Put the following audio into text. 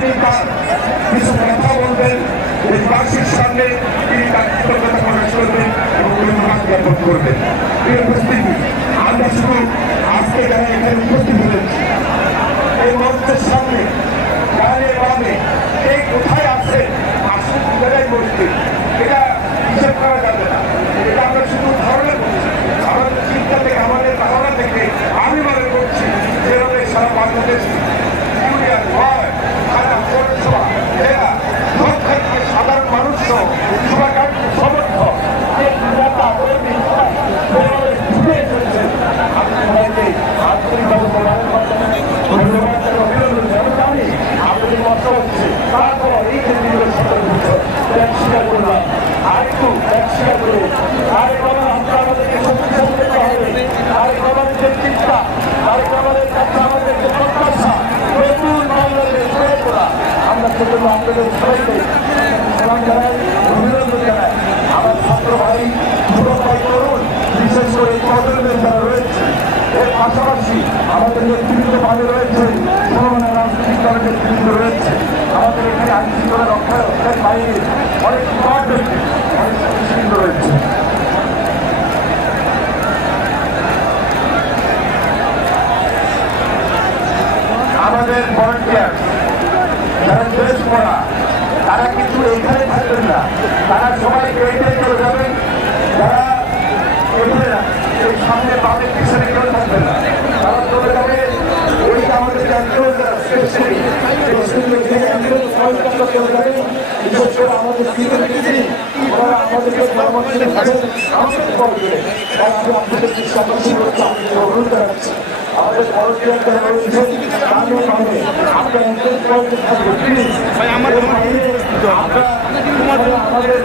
তিনি তার কিছু কথা বলবেন, দেশবাসীর সামনে তিনি তার কৃতজ্ঞতা প্রকাশ করবেন এবং ধন্যবাদ জ্ঞাপন করবেন। প্রিয় উপস্থিতি, আমরা শুধু আজকে যারা এখানে উপস্থিত হয়েছি এই মঞ্চের সামনে দাঁড়িয়ে বামে কে কোথায় আছে আসুন জায়গায় বলছি, এটা হিসেব করা যাবে না। এটা আমরা শুধু ধারণা করছি, আমাদের চিন্তা থেকে আমাদের ধারণা থেকে আমি মনে করছি যেভাবে সারা বাংলাদেশ ইউনিয়ন ওয়ার্ড থানা পৌরসভা জেলা সব ক্ষেত্রে সাধারণ মানুষ সহ শুভাকাঙ্ক্ষী সমর্থক নেতা কর্মী ছুটে এসেছেন, আমি সবাইকে আন্তরিকভাবে ধন্যবাদ অভিনন্দন জানাই। আমাদের মত হচ্ছে তারপর এই কেন্দ্রীয় সদর ত্যাগ স্বীকার করলাম, আরেকটু ত্যাগ স্বীকার করে আরেক আমাদেরকে শক্তিশালী করতে হবে, আরেক আমাদের চিন্তা, আরেক আমাদের কাছে আমাদের যে প্রত্যাশা নতুন বাংলাদেশ গড়ে তোলা, আমরা সেজন্য আপনাদের সবাইকে সালাম জানাই, অভিনন্দন জানাই। আমার ছাত্র ভাই, যুবক ভাই, তরুণ, বিশেষ করে তরুণদের যারা রয়েছে, এর পাশাপাশি আমাদের নেতৃত্ব ভাবে রয়েছে, রাজনৈতিক দলের নেতৃত্ব রয়েছে, আমাদের এখানে আইন শৃঙ্খলা রক্ষার বাইরে অনেক অনেক নেতৃত্ব রয়েছে। আমাদের ভলান্টিয়ার যারা ড্রেস পড়া তারা কিন্তু এখানে থাকবেন না, তারা সবাই এগিয়ে চলে যাবেন। যারা এখানে এই সামনে বামে পিছনে কেউ থাকবেন না, তারা চলে যাবে ওই আমাদের বিশেষ করে আমাদের আমাদেরকে পরামর্শ দিচ্ছেন, আমাদের পর্বে আপনাদের অনুরোধ জানাচ্ছি। আমাদের পরবর্তী যারা রয়েছেন আপনারা আমাদের